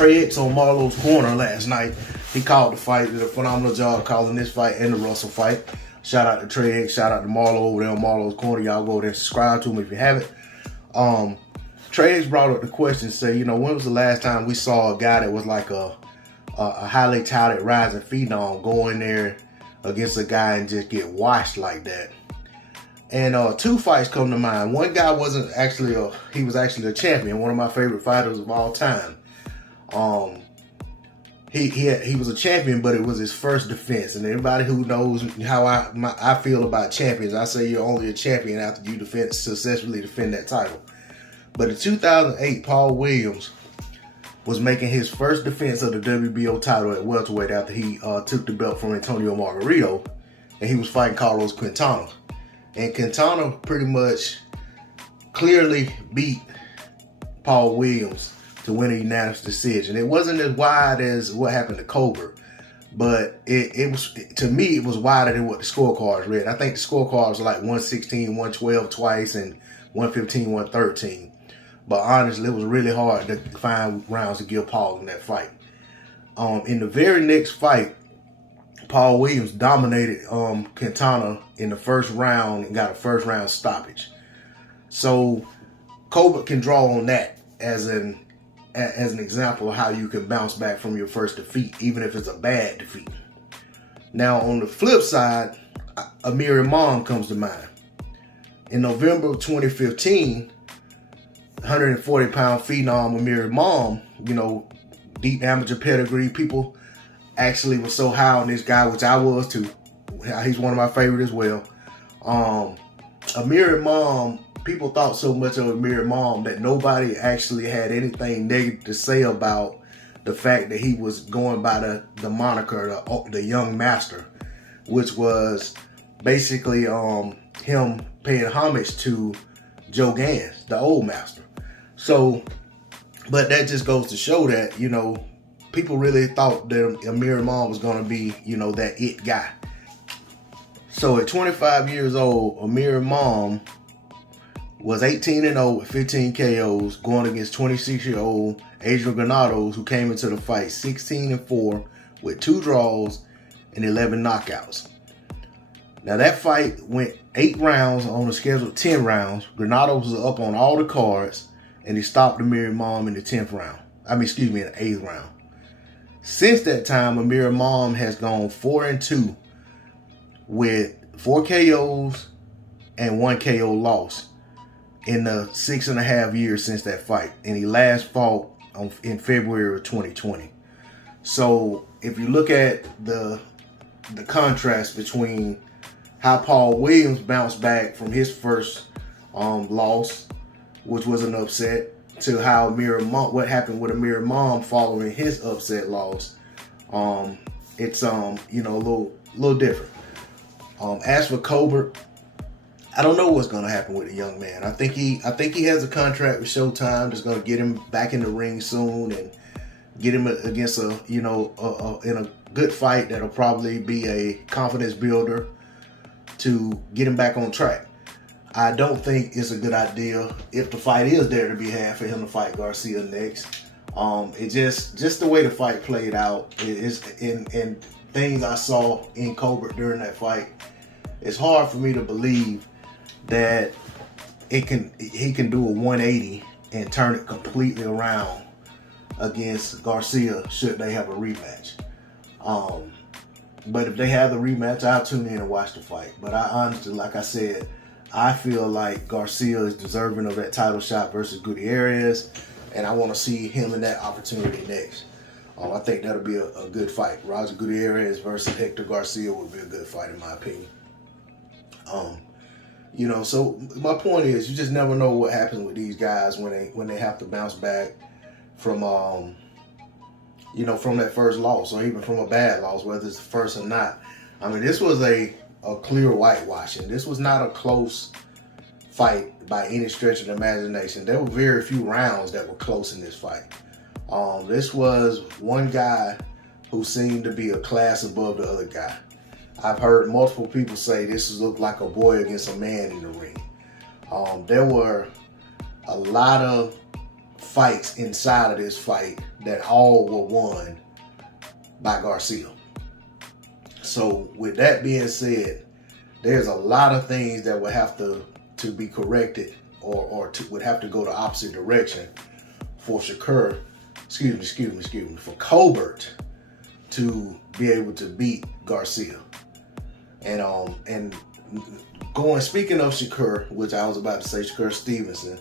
Trey X on Marlowe's corner last night. He called the fight. Did a phenomenal job calling this fight and the Russell fight. Shout out to Trey X. Shout out to Marlo over there on Marlowe's corner. Y'all go there and subscribe to him if you haven't. Trey X brought up the question, say, you know, when was the last time we saw a guy that was like a highly touted rising phenom go in there against a guy and just get washed like that? And two fights come to mind. One guy wasn't actually he was actually a champion, one of my favorite fighters of all time. He was a champion, but it was his first defense. And anybody who knows how I feel about champions, I say you're only a champion after you successfully defend that title. But in 2008, Paul Williams was making his first defense of the WBO title at welterweight after he took the belt from Antonio Margarito, and he was fighting Carlos Quintana. And Quintana pretty much clearly beat Paul Williams to win a unanimous decision. It wasn't as wide as what happened to Colbert, but it was, to me, it was wider than what the scorecards read. I think the scorecards were like 116, 112 twice, and 115, 113. But honestly, it was really hard to find rounds to give Paul in that fight. In the very next fight, Paul Williams dominated Quintana in the first round and got a first round stoppage. So Colbert can draw on that as an example of how you can bounce back from your first defeat, even if it's a bad defeat. Now, on the flip side, Amir Imam comes to mind. In November of 2015, 140-pound phenom Amir Imam, you know, deep amateur pedigree, people actually was so high on this guy, which I was too. He's one of my favorite as well. Amir Imam, people thought so much of Amir Imam that nobody actually had anything negative to say about the fact that he was going by the moniker, the Young Master, which was basically him paying homage to Joe Gans, the old master. So, but that just goes to show that, you know, people really thought that Amir Imam was going to be, you know, that it guy. So at 25 years old, Amir Imam was 18-0 with 15 KOs, going against 26-year-old Adrian Granados, who came into the fight 16-4 with 2 draws and 11 knockouts. Now that fight went 8 rounds on the scheduled 10 rounds. Granados was up on all the cards, and he stopped Amir Imam in the 10th round. In the 8th round. Since that time, Amir Imam has gone 4-2 with 4 KOs and 1 KO loss in the 6.5 years since that fight. And he last fought in February of 2020. So if you look at the contrast between how Paul Williams bounced back from his first loss, which was an upset, to how what happened with Amir Imam following his upset loss, it's you know, a little different. As for Colbert, I don't know what's going to happen with the young man. I think he has a contract with Showtime that's going to get him back in the ring soon and get him against in a good fight that'll probably be a confidence builder to get him back on track. I don't think it's a good idea, if the fight is there to be had, for him to fight Garcia next. It just the way the fight played out is in things I saw in Colbert during that fight. It's hard for me to believe that he can do a 180 and turn it completely around against Garcia should they have a rematch. But if they have the rematch, I'll tune in and watch the fight. But I honestly, like I said, I feel like Garcia is deserving of that title shot versus Gutierrez, and I want to see him in that opportunity next. I think that'll be a good fight. Roger Gutierrez versus Hector Garcia would be a good fight in my opinion. You know, so my point is, you just never know what happens with these guys when they have to bounce back from you know, from that first loss, or even from a bad loss, whether it's the first or not. I mean, this was a clear whitewashing. This was not a close fight by any stretch of the imagination. There were very few rounds that were close in this fight. This was one guy who seemed to be a class above the other guy. I've heard multiple people say this looked like a boy against a man in the ring. There were a lot of fights inside of this fight that all were won by Garcia. So with that being said, there's a lot of things that would have to be corrected or would have to go the opposite direction for for Colbert to be able to beat Garcia. And speaking of Shakur, which I was about to say, Shakur Stevenson,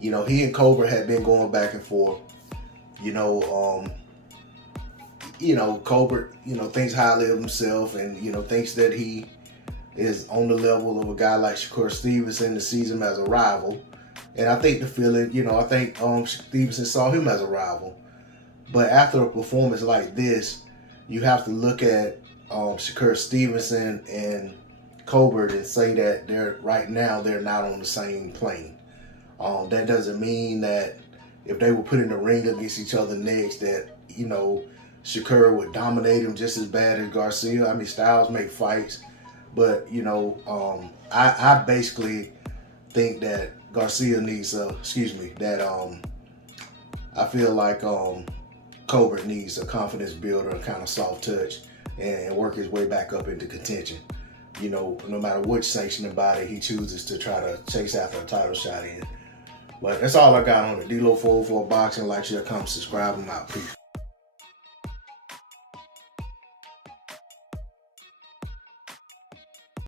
he and Colbert had been going back and forth. Colbert, thinks highly of himself and, thinks that he is on the level of a guy like Shakur Stevenson and sees him as a rival. And I think Stevenson saw him as a rival. But after a performance like this, you have to look at Shakur Stevenson and Colbert and say that they're not on the same plane. That doesn't mean that if they were put in the ring against each other next that, Shakur would dominate him just as bad as Garcia. I mean, styles make fights. But, I basically think that Garcia needs I feel like Colbert needs a confidence builder and kind of soft touch and work his way back up into contention. No matter which sanctioning body he chooses to try to chase after a title shot in. But that's all I got on it. D-Lo 404 Boxing. Like, share, comment, subscribe. I'm out. Peace.